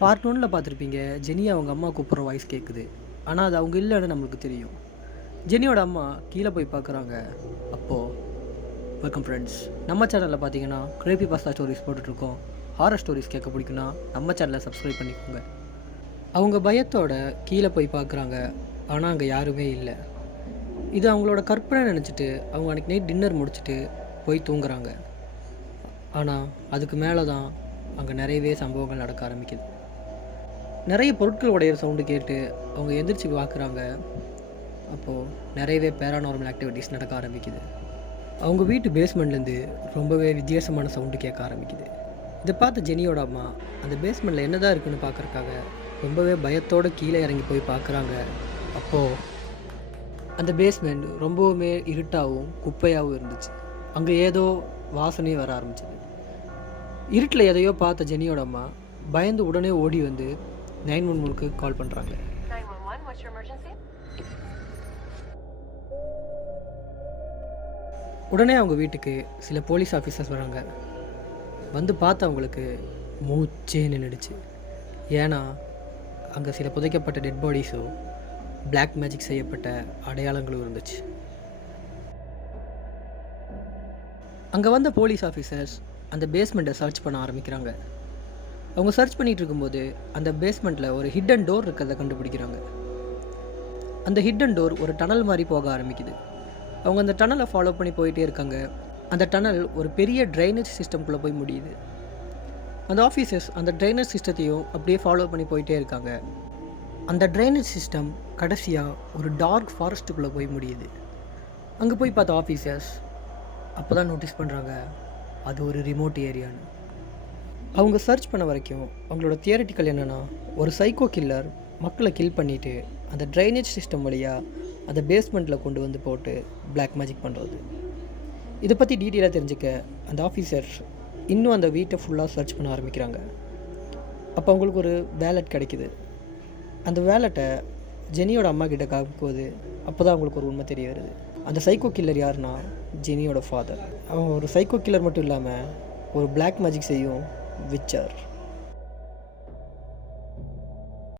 Part 1ல் பார்த்துருப்பீங்க. Jenny அவங்க அம்மா கூப்பிட்ற வாய்ஸ் கேட்குது. ஆனால் அது அவங்க இல்லைன்னு நம்மளுக்கு தெரியும். ஜெனியோட அம்மா கீழே போய் பார்க்குறாங்க. அப்போது வெல்கம் ஃப்ரெண்ட்ஸ், நம்ம சேனலில் பார்த்தீங்கன்னா கிரேப்பி பாஸ்தா ஸ்டோரிஸ் போட்டுட்ருக்கோம். ஹாரர் ஸ்டோரிஸ் கேட்க பிடிக்குன்னா நம்ம சேனலை சப்ஸ்கிரைப் பண்ணிக்கோங்க. அவங்க பயத்தோட கீழே போய் பார்க்குறாங்க. ஆனால் அங்கே யாருமே இல்லை. இது அவங்களோட கற்பனை நினச்சிட்டு அவங்க அன்றைக்கி நைட் டின்னர் முடிச்சுட்டு போய் தூங்குறாங்க. ஆனால் அதுக்கு மேலே தான் அங்கே நிறையவே சம்பவங்கள் நடக்க ஆரம்பிக்குது. நிறைய பொருட்கள் உடையிற சவுண்டு கேட்டு அவங்க எந்திரிச்சு பார்க்குறாங்க. அப்போது நிறையவே பேரானார்மல் ஆக்டிவிட்டீஸ் நடக்க ஆரம்பிக்குது. அவங்க வீட்டு பேஸ்மெண்ட்லேருந்து ரொம்பவே வித்தியாசமான சவுண்டு கேட்க ஆரம்பிக்குது. இதை பார்த்து ஜெனியோட அம்மா அந்த பேஸ்மெண்ட்டில் என்ன தான் இருக்குன்னு பார்க்குறக்காக ரொம்பவே பயத்தோடு கீழே இறங்கி போய் பார்க்குறாங்க. அப்போது அந்த பேஸ்மெண்ட் ரொம்பவுமே இருட்டாகவும் குப்பையாகவும் இருந்துச்சு. அங்கே ஏதோ வாசனையும் வர ஆரம்பிச்சிது. இருட்டில் எதையோ பார்த்த ஜெனியோட அம்மா பயந்து உடனே ஓடி வந்து 911க்கு கால் பண்ணுறாங்க. உடனே அவங்க வீட்டுக்கு சில போலீஸ் ஆஃபீஸர்ஸ் வராங்க. வந்து பார்த்து அவங்களுக்கு மூச்சே நின்றுடுச்சு. ஏன்னா அங்கே சில புதைக்கப்பட்ட டெட் பாடிஸும் பிளாக் மேஜிக் செய்யப்பட்ட அடையாளங்களும் இருந்துச்சு. அங்கே வந்த போலீஸ் ஆஃபீஸர்ஸ் அந்த பேஸ்மெண்ட்டை சர்ச் பண்ண ஆரம்பிக்கிறாங்க. அவங்க சர்ச் பண்ணிகிட்டு இருக்கும்போது அந்த பேஸ்மெண்ட்டில் ஒரு ஹிட்டன் டோர் இருக்கிறத கண்டுபிடிக்கிறாங்க. அந்த ஹிட்டன் டோர் ஒரு டனல் மாதிரி போக ஆரம்பிக்குது. அவங்க அந்த டனலை ஃபாலோ பண்ணி போயிட்டே இருக்காங்க. அந்த டனல் ஒரு பெரிய ட்ரைனேஜ் சிஸ்டம்குள்ளே போய் முடியுது. அந்த ஆஃபீஸர்ஸ் அந்த ட்ரைனேஜ் சிஸ்டத்தையும் அப்படியே ஃபாலோ பண்ணி போயிட்டே இருக்காங்க. அந்த ட்ரைனேஜ் சிஸ்டம் கடைசியாக ஒரு டார்க் ஃபாரஸ்ட்டுக்குள்ளே போய் முடியுது. அங்கே போய் பார்த்த ஆஃபீஸர்ஸ் அப்போ தான் நோட்டீஸ் பண்ணுறாங்க அது ஒரு ரிமோட் ஏரியான்னு. அவங்க சர்ச் பண்ண வரைக்கும் அவங்களோட தியரிட்டிக்கல் என்னென்னா, ஒரு சைக்கோ கில்லர் மக்களை கில் பண்ணிவிட்டு அந்த ட்ரைனேஜ் சிஸ்டம் வழியாக அந்த பேஸ்மெண்ட்டில் கொண்டு வந்து போட்டு பிளாக் மேஜிக் பண்ணுறது. இதை பற்றி டீட்டெயிலாக தெரிஞ்சுக்க அந்த ஆஃபீஸர் இன்னும் அந்த வீட்டை ஃபுல்லாக சர்ச் பண்ண ஆரம்பிக்கிறாங்க. அப்போ அவங்களுக்கு ஒரு வேலட் கிடைக்கிது. அந்த வேலட்டை ஜெனியோட அம்மா கிட்ட காக்கும்போது அப்போ தான் அவங்களுக்கு ஒரு உண்மை தெரிய வருது. அந்த சைக்கோ கில்லர் யாருன்னா ஜெனியோட ஃபாதர். அவன் ஒரு சைக்கோ கில்லர் மட்டும் இல்லாமல் ஒரு பிளாக் மேஜிக் செய்யும் விச்சர்.